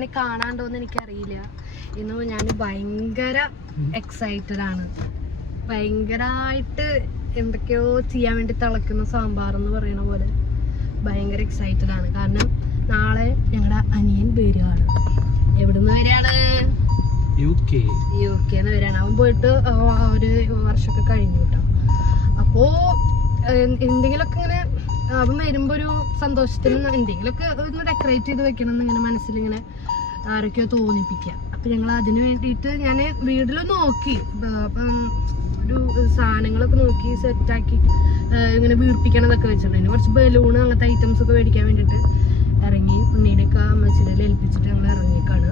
എന്നെ കാണാണ്ടോന്ന് എനിക്കറിയില്ല. ഇന്ന് ഞാൻ ഭയങ്കര എക്സൈറ്റഡ് ആണ്. ഭയങ്കരമായിട്ട് എന്തൊക്കെയോ ചെയ്യാൻ വേണ്ടി തിളക്കുന്ന സാമ്പാർ എന്ന് പറയുന്ന പോലെ ഭയങ്കര എക്സൈറ്റഡ് ആണ്. കാരണം നാളെ ഞങ്ങളുടെ അനിയൻ വരികയാണ്. എവിടുന്ന് വരികയാണ്? യുകെന്ന് വരികയാണ്. അവൻ പോയിട്ട് ഒരു വർഷമൊക്കെ കഴിഞ്ഞു കേട്ടോ. അപ്പോ എന്തെങ്കിലുമൊക്കെ ഇങ്ങനെ അവൻ വരുമ്പോ ഒരു സന്തോഷത്തിന് എന്തെങ്കിലുമൊക്കെ ഒന്ന് ഡെക്കറേറ്റ് ചെയ്ത് വെക്കണം എന്നിങ്ങനെ മനസ്സിലിങ്ങനെ ആരൊക്കെയോ തോന്നിപ്പിക്കുക. അപ്പൊ ഞങ്ങൾ അതിന് വേണ്ടിയിട്ട് ഞാൻ വീട്ടിൽ നോക്കി, ഒരു സാധനങ്ങളൊക്കെ നോക്കി സെറ്റാക്കി ഇങ്ങനെ വീർപ്പിക്കണതൊക്കെ വെച്ചിട്ടുണ്ടായിരുന്നു. കുറച്ച് ബലൂണ് അങ്ങനത്തെ ഐറ്റംസ് ഒക്കെ മേടിക്കാൻ വേണ്ടിയിട്ട് ഇറങ്ങി. ഉണ്ണീനെയൊക്കെ അമ്മച്ചിടയിൽ ഏൽപ്പിച്ചിട്ട് ഞങ്ങൾ ഇറങ്ങിയേക്കാണ്.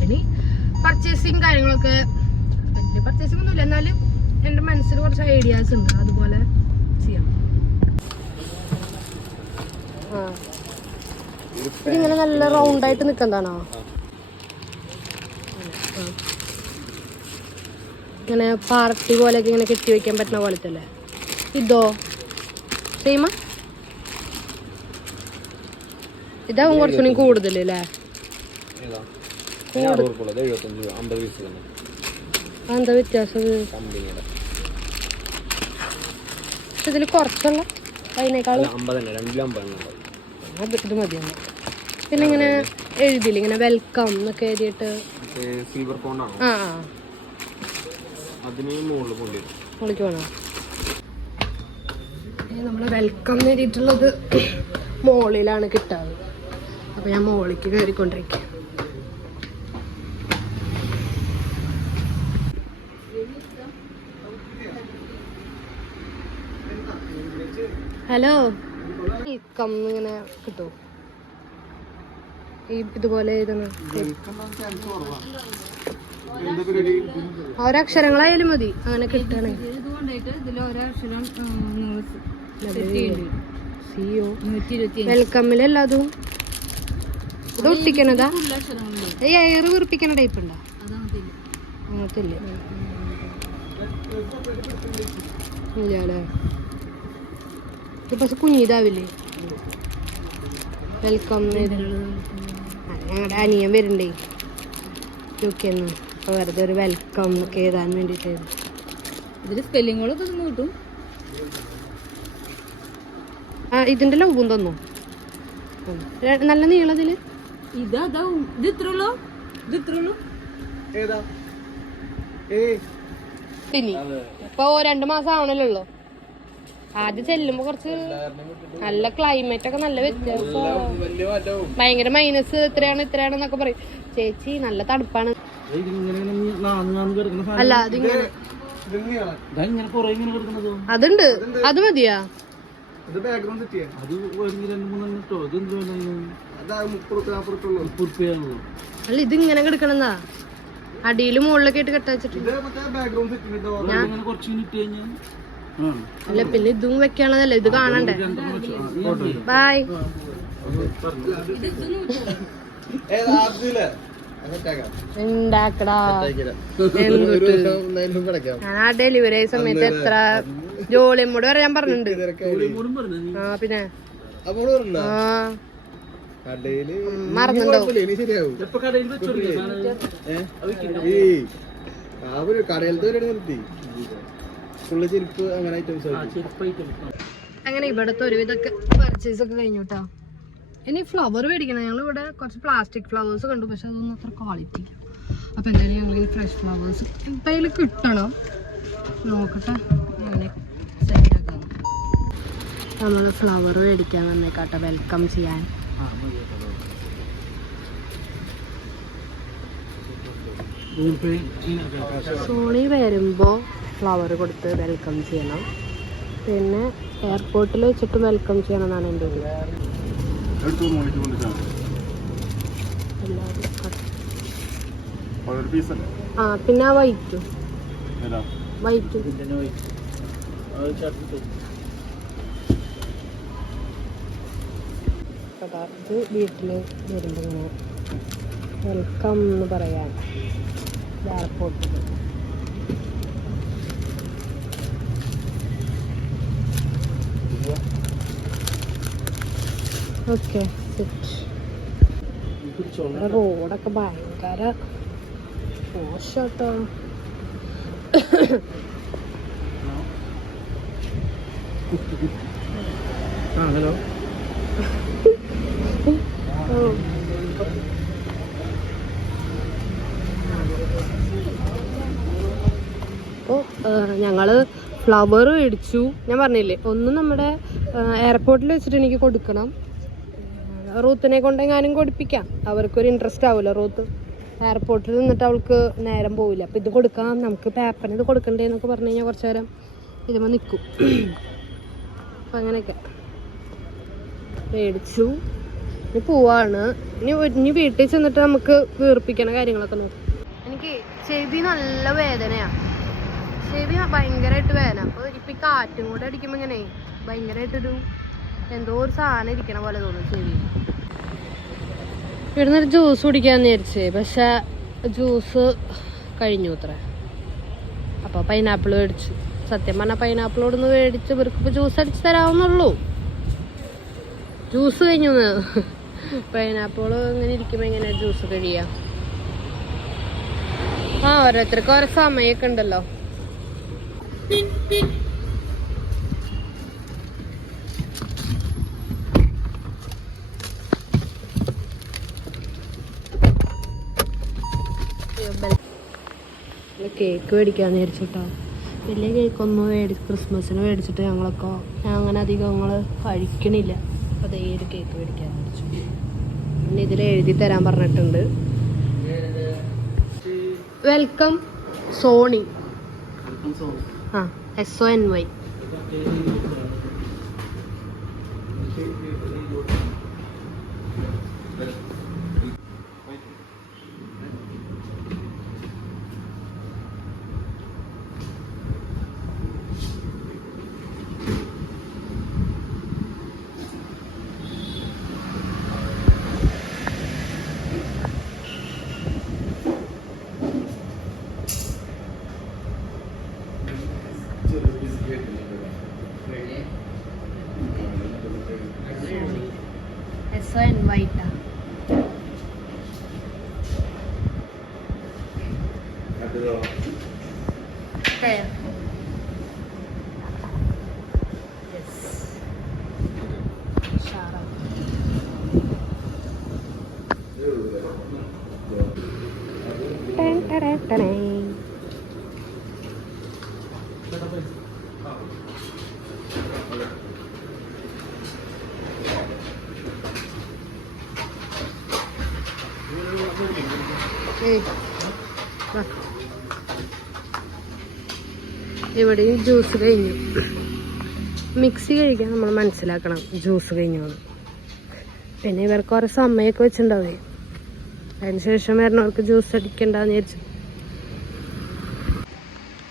പിന്നെ പർച്ചേസിങ് കാര്യങ്ങളൊക്കെ വലിയ പർച്ചേസിങ് ഒന്നുമില്ല, എന്നാലും എൻ്റെ മനസ്സിൽ കുറച്ച് ഐഡിയാസ് ഉണ്ട്, അതുപോലെ ചെയ്യാം. ഇതിങ്ങനെ നല്ല റൗണ്ടായിട്ട് നിൽക്കുന്നതാണോ? ഇങ്ങനെ പാർട്ടി പോലെയൊക്കെ ഇങ്ങനെ കെട്ടി വെക്കാൻ പറ്റുന്ന പോലത്തെ അല്ലേ? ഇതോ സെയിമാ? ഇതാവും കുറച്ചുകൂടി കൂടുതൽ അല്ലേ? എന്താ വ്യത്യാസം? പക്ഷെ ഇതിൽ കുറച്ചുള്ള അതിനേക്കാളും ഇത് മതിയാണ്. പിന്നെ ഇങ്ങനെ എഴുതിയില്ല, ഇങ്ങനെ വെൽക്കം എന്നൊക്കെ എഴുതിയിട്ട് മുകളിലേക്ക് വേണോ? നമ്മള് വെൽക്കം എഴുതിയിട്ടുള്ളത് മോളിലാണ് കിട്ടാറ്. അപ്പൊ ഞാൻ മോളിലേക്ക് കയറിക്കൊണ്ടിരിക്കുക. ഹലോ, വെൽക്കം ഇങ്ങനെ കിട്ടുമോ? ഇതുപോലെ എഴുതണം. ഓരക്ഷരങ്ങളായാലും മതി അങ്ങനെ കിട്ടണേ. വെൽക്കമ്മിലല്ലാതും ഇത് ഒട്ടിക്കണതാ? ഈ എയർ വീർപ്പിക്കണ ടൈപ്പ് ഉണ്ടോ? അങ്ങനത്തെ ഇല്ലേ? ഇല്ലല്ലേ? ഇതിപ്പോ കുഞ്ഞിതാവില്ലേ? വെൽക്കം ഞങ്ങളുടെ അനിയൻ വരുന്നുണ്ടേ യുകെന്ന്. അപ്പൊ വെറുതെ ഒരു വെൽക്കം എന്നൊക്കെ എഴുതാൻ വേണ്ടിട്ട് ഇതില് സ്പെല്ലിങ്ങുകളൊക്കെ കിട്ടും. ആ ഇതിന്റെ ലവും തന്നു നല്ല നീളത്തില്. പിന്നെ ഇപ്പൊ 2 മാസം ആവണല്ലോ. ആദ്യം ചെല്ലുമ്പോ കുറച്ച് നല്ല ക്ലൈമറ്റ് ഒക്കെ നല്ല വ്യത്യാസം, ഭയങ്കര മൈനസ് ഇത്രയാണെന്നൊക്കെ പറയും. ചേച്ചി നല്ല തണുപ്പാണ്. അല്ല അതിങ്ങനെ അതുണ്ട്, അത് മതിയാ? അല്ല ഇതിങ്ങനെ കിടക്കണെന്നാ, അടിയിലും മുകളിലൊക്കെ ആയിട്ട് കെട്ടാച്ചിട്ട്. അല്ല പിന്നെ ഇതും വെക്കാനുള്ളതല്ലേ, ഇത് കാണണ്ടേ? ബൈ. ഉണ്ടാക്കടാ. ഞാൻ ആ ഡെലിവറി ആയ സമയത്ത് എത്ര ജോളിയമ്മോട് വരെ ഞാൻ പറഞ്ഞിട്ടുണ്ട്. ആ പിന്നെ മറന്നുണ്ടാവും. അങ്ങനെ ഇവിടത്തെ ഒരുവിധൊക്കെ പർച്ചേസ് ഒക്കെ കഴിഞ്ഞു കേട്ടോ. ഇനി ഫ്ലവർ മേടിക്കണം. ഞങ്ങൾ ഇവിടെ കുറച്ച് പ്ലാസ്റ്റിക് ഫ്ലവേഴ്സ് കണ്ടു, പക്ഷെ അതൊന്നും അത്ര ക്വാളിറ്റി ഇല്ല. അപ്പൊ എന്തായാലും ഞങ്ങൾ ഫ്രഷ് ഫ്ലവേഴ്സ് എന്തായാലും കിട്ടണം. നോക്കട്ടെ അങ്ങനെ സെറ്റാക്കാം. നമ്മൾ ഫ്ലവർ മേടിക്കാൻ വന്നേക്കാട്ടെ, വെൽക്കം ചെയ്യാൻ. സോണി വരുമ്പോ ഫ്ലവർ കൊടുത്ത് വെൽക്കം ചെയ്യണം. പിന്നെ എയർപോർട്ടിൽ വെച്ചിട്ട് വെൽക്കം ചെയ്യണം എന്നാണ് എൻ്റെ ഒരു. ആ പിന്നെ ആ വൈറ്റും ഇത് വീട്ടിൽ വരുമ്പോൾ ഇങ്ങനെ വെൽക്കം എന്ന് പറയാൻ എയർപോർട്ടിൽ. Okay set. റോഡൊക്കെ ഭയങ്കര മോശട്ടോ. ഹലോ. അപ്പോൾ ഞങ്ങൾ ഫ്ലവർ മേടിച്ചു. ഞാൻ പറഞ്ഞില്ലേ, ഒന്ന് നമ്മുടെ എയർപോർട്ടിൽ വെച്ചിട്ട് എനിക്ക് കൊടുക്കണം. റൂത്തിനെ കൊണ്ടെങ്ങാനും കൊടുപ്പിക്കാം, അവർക്കൊരു ഇൻട്രസ്റ്റ് ആവില്ല. റൂത്ത് എയർപോർട്ടിൽ നിന്നിട്ട് അവൾക്ക് നേരം പോവില്ല. അപ്പോൾ ഇത് കൊടുക്കാം, നമുക്ക് പേപ്പറിന് ഇത് കൊടുക്കണ്ടേ എന്നൊക്കെ പറഞ്ഞു കഴിഞ്ഞാൽ കുറച്ച് നേരം ഇതുമ്പോൾ നിൽക്കും. അപ്പം അങ്ങനെയൊക്കെ മേടിച്ചു. ഇനി പോവാണ്. ഇനി വീട്ടിൽ ചെന്നിട്ട് നമുക്ക് വീർപ്പിക്കണ കാര്യങ്ങളൊക്കെ നോക്കും. എനിക്ക് ചെവി നല്ല വേദനയാണ്, ചെവി ഭയങ്കരമായിട്ട് വേദന. അപ്പോൾ ഇപ്പം ഈ കാറ്റും കൂടെ അടിക്കുമ്പോൾ ഇങ്ങനെ ഭയങ്കരമായിട്ടൊരു എന്തോ ഒരു സാധനം ഇരിക്കണ പോലെ തോന്നും ചെവി. ഇവിടുന്നൊരു ജ്യൂസ് കുടിക്കാമെന്ന് വിചാരിച്ചേ, പക്ഷെ ജ്യൂസ് കഴിഞ്ഞു അത്ര. അപ്പോൾ പൈനാപ്പിൾ മേടിച്ചു. സത്യം പറഞ്ഞാൽ പൈനാപ്പിളോടൊന്ന് മേടിച്ച് ഇവർക്കിപ്പോൾ ജ്യൂസ് അടിച്ച് തരാവുന്നുള്ളൂ. ജ്യൂസ് കഴിഞ്ഞു. പൈനാപ്പിൾ ഇങ്ങനെ ഇരിക്കുമ്പോൾ എങ്ങനെ ജ്യൂസ് കഴിയാം? ഓരോരുത്തർക്ക് ഓരോ സമയമൊക്കെ ഉണ്ടല്ലോ. കേക്ക് മേടിക്കാന്ന് വിചാരിച്ചിട്ടോ. വലിയ കേക്കൊന്നും ക്രിസ്മസിന് മേടിച്ചിട്ട് ഞങ്ങളൊക്കെ അങ്ങനെ അധികം ഞങ്ങൾ കഴിക്കണില്ല. അപ്പോൾ അതേ ഒരു കേക്ക് മേടിക്കാന്ന് വിചാരിച്ചു. പിന്നെ ഇതിൽ എഴുതി തരാൻ പറഞ്ഞിട്ടുണ്ട്, welcome Sony. SONY. SONY. Okay. Yes. Shara. ഇവിടെയും ജ്യൂസ് കഴിഞ്ഞു. മിക്സി കഴിക്കാൻ നമ്മൾ മനസ്സിലാക്കണം ജ്യൂസ് കഴിഞ്ഞു. പിന്നെ ഇവർക്ക് ഓരോ സമയമൊക്കെ വെച്ചിട്ടുണ്ടാവേ, അതിന് ശേഷം വരണവർക്ക് ജ്യൂസ് അടിക്കണ്ടെന്ന് വിചാരിച്ചു.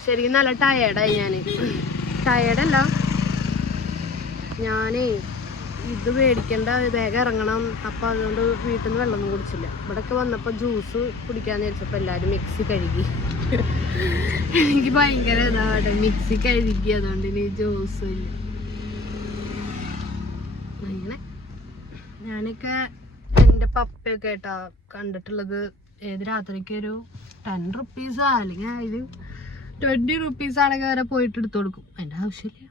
ശരിക്കും നല്ല ടയേർഡായി ഞാൻ. ടയേർഡല്ല, ഞാനേ ഇത് മേടിക്കേണ്ട, വേഗം ഇറങ്ങണം. അപ്പം അതുകൊണ്ട് വീട്ടിൽ നിന്ന് വെള്ളമൊന്നും കുടിച്ചില്ല. ഇവിടെയൊക്കെ വന്നപ്പോൾ ജ്യൂസ് കുടിക്കാന്ന് വിചാരിച്ചപ്പോൾ എല്ലാവരും മിക്സി കഴുകി. എനിക്ക് ഭയങ്കര ഇതാണ്, മിക്സി കഴുകി, അതുകൊണ്ട് ഇനി ജ്യൂസ് ഇല്ല. അങ്ങനെ ഞാനൊക്കെ എൻ്റെ പപ്പയൊക്കെ ആയിട്ടാ കണ്ടിട്ടുള്ളത്. ഏത് രാത്രിക്ക് ഒരു 10 റുപ്പീസാ അല്ലെങ്കിൽ ഒരു 20 റുപ്പീസാണെങ്കിൽ വരെ പോയിട്ട് എടുത്തു കൊടുക്കും. അതിൻ്റെ ആവശ്യമില്ല.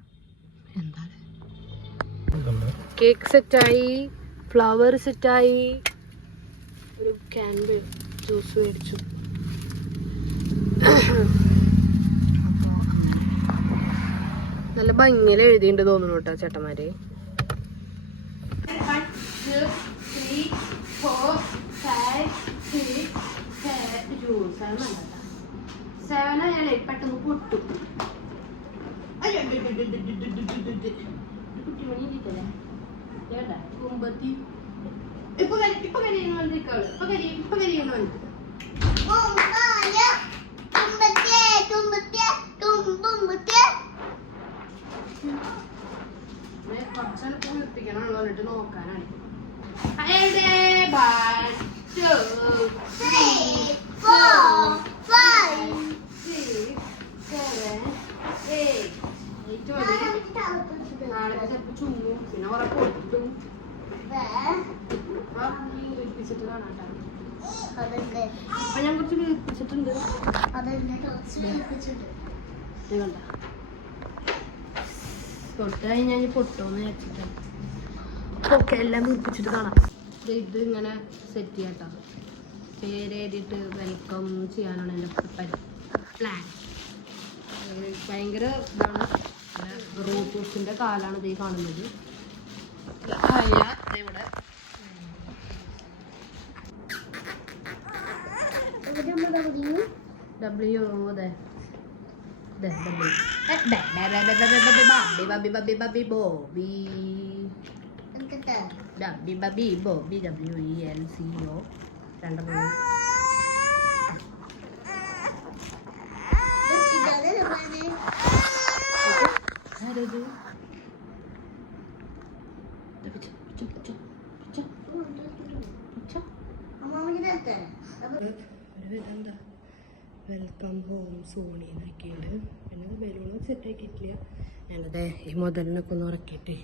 എന്താണ്, കേക്ക് സെറ്റായി, ഫ്ലവർ സെറ്റായി, ഒരു ക്യാൻ ജ്യൂസ് മേടിച്ചു. നല്ല ഭംഗിയിൽ എഴുതിയിട്ട് തോന്നുന്നു കേട്ടോ ചേട്ടന്മാര്. 1 2 3 4 5 6 7 ജ്യൂസാണ് നല്ലതാ. 7 ആയാലേ പെട്ടെന്ന് പൊട്ടും. ഇപ്പൊ കുറച്ചാൽ കുളിപ്പിക്കണമല്ലോ, എന്നിട്ട് നോക്കാനാണ്. 1 2 3 4 5 6 7 8 നാളെ ചിലപ്പോൾ ചുമ്മും, പിന്നെ കുറെ പൊട്ടും. വീർപ്പിച്ചിട്ട് കാണാം കേട്ടോ. അപ്പൊ ഞാൻ കുറച്ച് വീർപ്പിച്ചിട്ടുണ്ട്. തൊട്ട് കഴിഞ്ഞാൽ പൊട്ടോന്ന് വെച്ചിട്ട് ഓക്കെ എല്ലാം വീർപ്പിച്ചിട്ട് കാണാം. ഇത് ഇങ്ങനെ സെറ്റ് ചെയ്യാട്ടോ. പേര് എഴുതിയിട്ട് വെൽക്കം ചെയ്യാനാണ് എൻ്റെ പ്ലാൻ. ഭയങ്കര ഇതാണ്. റോട്ടൂസിൻ്റെ കാലാണ് ഇത് കാണുന്നത്. ഇവിടെ W അതെ WELCO രണ്ടെണ്ണം. വെൽക്കം ഹോം സോണി എന്നൊക്കെയുണ്ട്. പിന്നെ ബലൂണും സെറ്റ് ആക്കിയിട്ടില്ല. ഞാനത് ഈ മുതലിനൊക്കെ ഒന്ന് ഉറക്കിയിട്ട്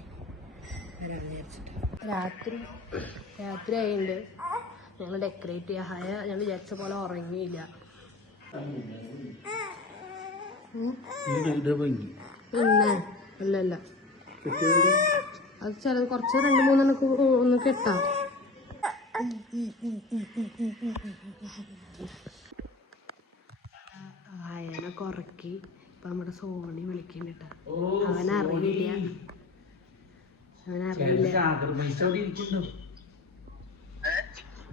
വരാമെന്ന് വിചാരിച്ചിട്ട്. രാത്രി ആയിട്ടുണ്ട്. ഞങ്ങൾ ഡെക്കറേറ്റ് ചെയ്യാൻ ഞാൻ വിചാരിച്ച പോലെ ഉറങ്ങിയില്ല. പിന്നെ അല്ലല്ല അത് ചിലത് കുറച്ച് 2-3 ഒന്ന് കെട്ടാം. അയനൊക്കെ ഉറക്കി. ഇപ്പൊ നമ്മുടെ സോണി വിളിക്കുന്നുണ്ട്. അവനറിയില്ല.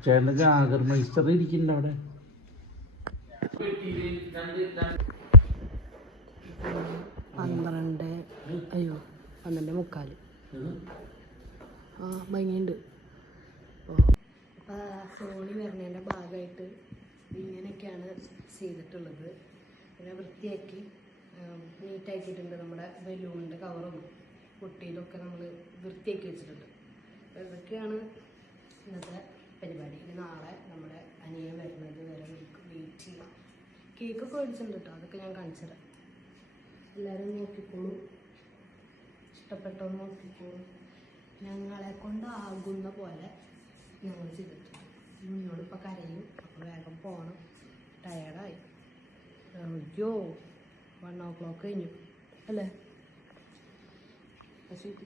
ചേട്ടനൊക്കെ ആഗർമൈസ്റ്റർ ഇരിക്കുന്നുണ്ട് അവിടെ. 12:45 ഭംഗിയുണ്ട്. അപ്പോൾ സോണി വരുന്നതിൻ്റെ ഭാഗമായിട്ട് ഇങ്ങനെയൊക്കെയാണ് ചെയ്തിട്ടുള്ളത്. പിന്നെ വൃത്തിയാക്കി നീറ്റാക്കിയിട്ടുണ്ട്. നമ്മുടെ ബലൂണിൻ്റെ കവറും കുട്ടിയിലൊക്കെ നമ്മൾ വൃത്തിയാക്കി വെച്ചിട്ടുണ്ട്. അപ്പോൾ ഇതൊക്കെയാണ് ഇന്നത്തെ പരിപാടി. ഇനി നാളെ നമ്മുടെ അനിയൻ വരുന്നത് വരെ നമുക്ക് വെയിറ്റ് ചെയ്യാം. കേക്കൊക്കെ മേടിച്ചിട്ടുണ്ട് കേട്ടോ. അതൊക്കെ ഞാൻ കാണിച്ചു തരാം. എല്ലാവരും നോക്കിക്കോളൂ. ഇഷ്ടപ്പെട്ടോന്ന് നോക്കിക്കോളൂ. ഞങ്ങളെ കൊണ്ടാകുന്ന പോലെ ഞങ്ങൾ ചെയ്തിട്ടുണ്ട്. ഇനിയോടിപ്പോൾ കരയും. അപ്പോൾ വേഗം പോകണം. ടയർഡായി. അയ്യോ 1 o'clock കഴിഞ്ഞു അല്ലേ? ശരി.